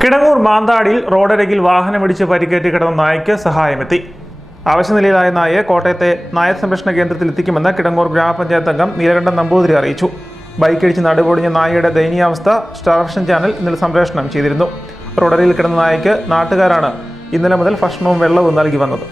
കിടങ്ങൂർ മാന്താടിയിൽ റോഡരികിൽ വാഹനമിടിച്ച് പരിക്കേറ്റ് കിടന്ന നായയ്ക്ക് സഹായമെത്തി. ആവശ്യനിലയിലായ നായയെ കോട്ടയത്തെ നായ സംരക്ഷണ കേന്ദ്രത്തിൽ എത്തിക്കുമെന്ന് കിടങ്ങൂർ ഗ്രാമപഞ്ചായത്ത് അംഗം നീലകണ്ഠൻ നമ്പൂതിരി അറിയിച്ചു. ബൈക്കിടിച്ച് നടുപൊടിഞ്ഞ നായയുടെ ദയനീയാവസ്ഥ സ്റ്റാർ വിഷൻ ചാനൽ ഇന്നലെ സംപ്രേഷണം ചെയ്തിരുന്നു. റോഡരികിൽ കിടന്ന നായയ്ക്ക് നാട്ടുകാരാണ് ഇന്നലെ മുതൽ ഭക്ഷണവും വെള്ളവും നൽകി വന്നത്.